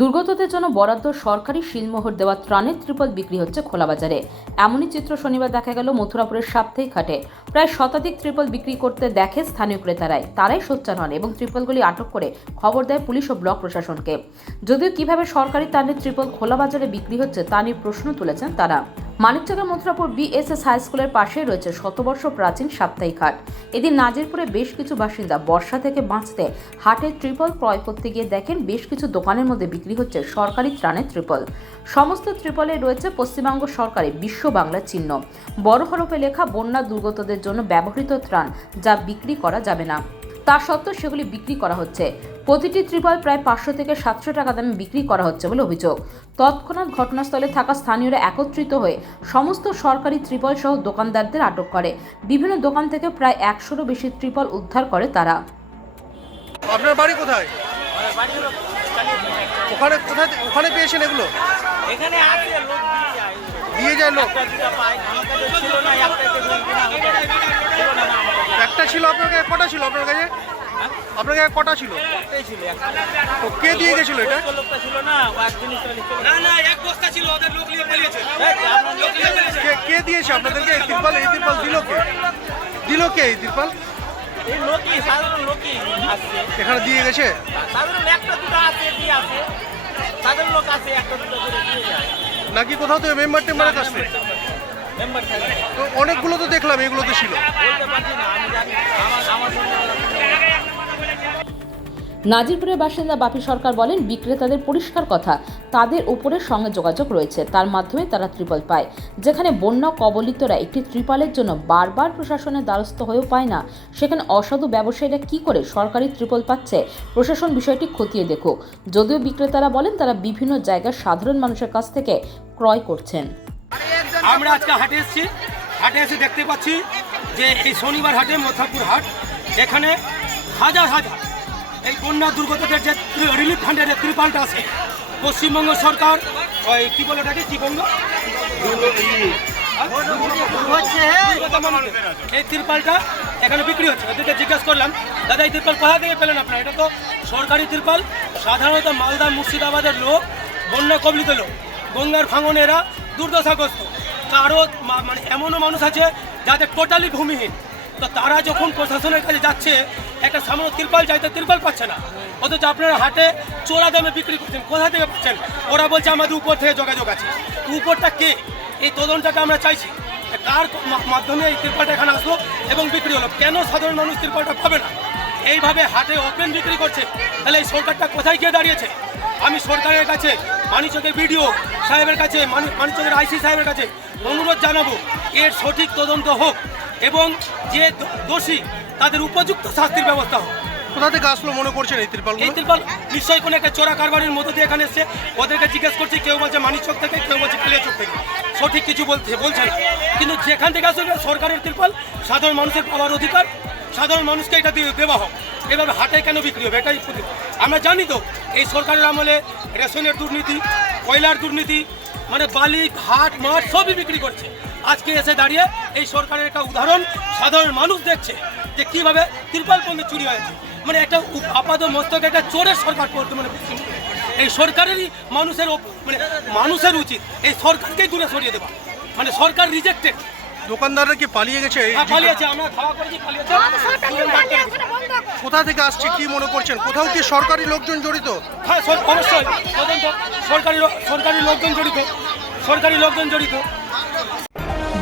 দুর্গতদের জন্য বরাদ্দ সরকারি শিলমোহর দেওয়া ত্রাণের ত্রিপল বিক্রি হচ্ছে খোলা বাজারে। এমনই চিত্র শনিবার দেখা গেল মথুরাপুরের সাপ্তাহিক ঘাটে প্রায় শতাধিক ত্রিপল বিক্রি করতে দেখে স্থানীয় ক্রেতারাই। তারাই সোচ্চার হন এবং ত্রিপলগুলি আটক করে খবর দেয় পুলিশ ও ব্লক প্রশাসনকে। যদিও কীভাবে সরকারি ত্রাণের ত্রিপল খোলা বাজারে বিক্রি হচ্ছে তা নিয়ে প্রশ্ন তুলেছেন তারা। মানিকচকের মথুরাপুর বিএসএস হাই স্কুলের পাশেই রয়েছে শতবর্ষ প্রাচীন সাপ্তাহিক হাট। এদিন নাজিরপুরে বেশ কিছু বাসিন্দা বর্ষা থেকে বাঁচতে হাটে ট্রিপল ক্রয় করতে গিয়ে দেখেন বেশ কিছু দোকানের মধ্যে বিক্রি হচ্ছে সরকারি ত্রাণের ট্রিপল সমস্ত ট্রিপলে রয়েছে পশ্চিমবঙ্গ সরকারের বিশ্ব বাংলা চিহ্ন। বড় হরফে লেখা বন্যা দুর্গতদের জন্য ব্যবহৃত ত্রাণ, যা বিক্রি করা যাবে না। তা সত্ত্বেও সেগুলি বিক্রি করা হচ্ছে। প্রতিটি ত্রিপল প্রায় পাঁচশো থেকে সাতশো টাকা দামে বিক্রি করা হচ্ছে বলে অভিযোগ। তৎক্ষণাৎ ঘটনাস্থলে থাকা স্থানীয়রা একত্রিত হয়ে সমস্ত সরকারি ত্রিপল সহ দোকানদারদের আটক করে। বিভিন্ন দোকান থেকে প্রায় একশোরও বেশি ত্রিপল উদ্ধার করে তারা। আপনার বাড়ি কোথায়। ওখানে কোথায় ওখানে পেয়েছেন এগুলো? এখানে আছে লোক দিয়ে যায়। দিয়ে যায় লোক? ছিল আপনার কাছে কটা ছিল আপনার কাছে আপনার কাছে কটা ছিল? তো কে দিয়ে গেছিল এটা। কে কে দিয়েছে আপনাদেরকে? এই তিরপাল এই তিরপাল দিল কে? দিল কে এই তিরপাল? এখানে দিয়ে গেছে? নাকি কোথাও থেকে মেম্বার টেম্বারের কাছ তো অনেকগুলো তো দেখলাম এগুলো তো ছিল। নাজিরপুরের বাসিন্দা বাপি সরকার বলেন, বিক্রেতাদের পরিষ্কার কথা, তাদের উপরের সঙ্গে যোগাযোগ রয়েছে, তার মাধ্যমে তারা ত্রিপল পায়। যেখানে বন্যা কবলিতরা একটি ত্রিপলের জন্য বারবার প্রশাসনের দ্বারস্থ হয়েও পায় না। সেখানে অসাধু ব্যবসায়ীরা কি করে সরকারি ত্রিপল পাচ্ছে? প্রশাসন বিষয়টি খতিয়ে দেখুক। যদিও বিক্রেতারা বলেন, তারা বিভিন্ন জায়গার সাধারণ মানুষের কাছ থেকে ক্রয় করছেন। আমরা আজকে হাটে এসেছি। হাটে এসে দেখতে পাচ্ছি যে এই শনিবার হাটে মথাপুর হাট, এখানে হাজার হাজার এই বন্যা দুর্গতদের যে রিলিফ ফান্ডের যে ত্রিপালটা আছে পশ্চিমবঙ্গ সরকার ওই কি বলে ওটাকে? কি বঙ্গ? এই তিরপালটা এখানে বিক্রি হচ্ছে। ওদেরকে জিজ্ঞেস করলাম দাদা এই তিরপাল কোথা থেকে পেলেন আপনারা? এটা তো সরকারি তিরপাল সাধারণত মালদা মুর্শিদাবাদের লোক বন্যা কবলিত লোক। গঙ্গার ভাঙনেরা দুর্দশাগ্রস্ত। কারও মানে এমনও মানুষ আছে যাদের টোটালি ভূমিহীন। তো তারা যখন প্রশাসনের কাছে যাচ্ছে, একটা সামান্য তিরপাল চাইতে তিরপাল পাচ্ছে না। অথচ আপনারা হাটে চোরা দামে বিক্রি করছেন, কোথা থেকে পাচ্ছেন? ওরা বলছে আমাদের উপর থেকে যোগাযোগ আছে। উপরটা কে? এই তদন্তটা আমরা চাইছি। কার মাধ্যমে এই তিরপালটা এখানে আসলো এবং বিক্রি হলো? কেন সাধারণ মানুষ তিরপালটা পাবে না? এইভাবে হাটে ওপেন বিক্রি করছে, তাহলে এই সরকারটা কোথায় গিয়ে দাঁড়িয়েছে? আমি সরকারের কাছে, মানিচকের বিডিও সাহেবের কাছে, মানি- মানিচকের আইসি সাহেবের কাছে অনুরোধ জানাব, এর সঠিক তদন্ত হোক। এবং যে দোষী তাদের উপযুক্ত শাস্তির ব্যবস্থা হোক। কোথা থেকে আসলো মনে করছেন এই ত্রিপাল এই তিরপাল নিশ্চয়ই কোনো একটা চোরা কারবারের মধ্যে দিয়ে এখানে এসছে। ওদেরকে জিজ্ঞেস করছি কেউ বলছে মানিকচক থেকে কেউ বলছে কালিয়াচক থেকে। সঠিক কিছু বলছে বলছে কিন্তু যেখান থেকে আসবে সরকারের তিরপাল সাধারণ মানুষের পাওয়ার অধিকার সাধারণ মানুষকে এটা দিয়ে দেওয়া হোক। এভাবে হাটে কেন বিক্রি হবে? এটাই আমরা জানি তো এই সরকারের আমলে রেশনের দুর্নীতি কয়লার দুর্নীতি মানে বালি হাট মাঠ সবই বিক্রি করছে। আজকে এসে দাঁড়িয়ে এই সরকারের একটা উদাহরণ সাধারণ মানুষ দেখছে যে কীভাবে তিরপাল পণ্যে চুরি হয়েছে। মানে একটা আপাত মস্তক একটা চোরের সরকার বর্তমানে। এই সরকারেরই মানুষের মানে মানুষের উচিত এই সরকারকেই দূরে সরিয়ে দেওয়া। মানে সরকার রিজেক্টেড দোকানদাররা কি পালিয়ে গেছে? এই পালিয়েছে আমরা খাওয়া করেছি পালিয়েছে। কোথা থেকে আসছে কি মনে করছেন? কোথাও কি সরকারি লোকজন জড়িত? হ্যাঁ অবশ্যই। সরকারি সরকারি লোকজন জড়িত। সরকারি লোকজন জড়িত।